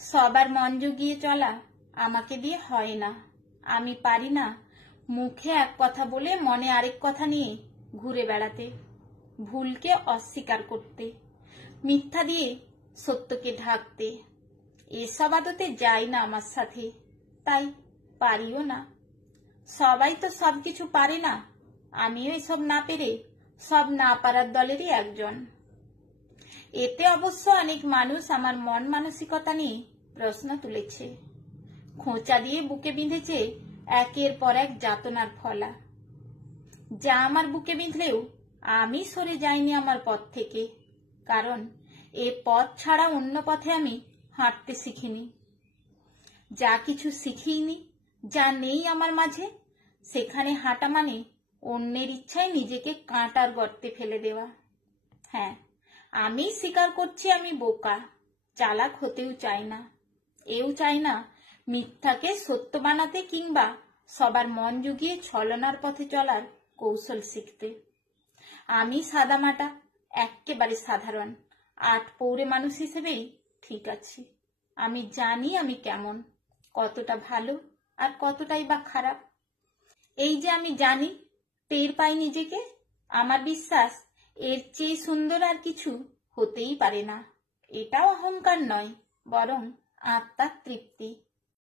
সবার মন জুগিয়ে চলা আমাকে দিয়ে হয় না। আমি পারি না মুখে এক কথা বলে মনে আরেক কথা নিয়ে ঘুরে বেড়াতে, ভুলকে অস্বীকার করতে, মিথ্যা দিয়ে সত্যকে ঢাকতে। এসব আদতে যায় না আমার সাথে, তাই পারিও না। সবাই তো সবকিছু পারে না, আমিও এসব না পেরে সব না পারার দলেরই একজন। এতে অবশ্য অনেক মানুষ আমার মন মানসিকতা নিয়ে প্রশ্ন তুলেছে, খোঁচা দিয়ে বুকে বিঁধেছে একের পর এক যাতনার ফলা, যা আমার বুকে বিঁধলেও আমি সরে যাইনি আমার পথ থেকে, কারণ এ পথ ছাড়া অন্য পথে আমি হাঁটতে শিখিনি। যা কিছু শিখিনি, যা নেই আমার মাঝে, সেখানে হাঁটা মানে অন্যের ইচ্ছায় নিজেকে কাঁটার গর্তে ফেলে দেওয়া। হ্যাঁ, আমি স্বীকার করছি আমি বোকা, চালাক হতেও চাই না, এও চাই না মিথ্যাকে সত্য বানাতে কিংবা সবার মন জুগিয়ে ছলনার পথে চলার কৌশল শিখতে। আমি সাদামাটা, একেবারে সাধারণ আটপৌরে মানুষ হিসেবেই ঠিক আছি। আমি জানি আমি কেমন, কতটা ভালো আর কতটাই বা খারাপ। এই যে আমি জানি, টের পাই নিজেকে, আমার বিশ্বাস এর চেয়ে সুন্দর আর কিছু হতেই পারে না। এটাও অহংকার নয়, বরং আত্মার তৃপ্তি।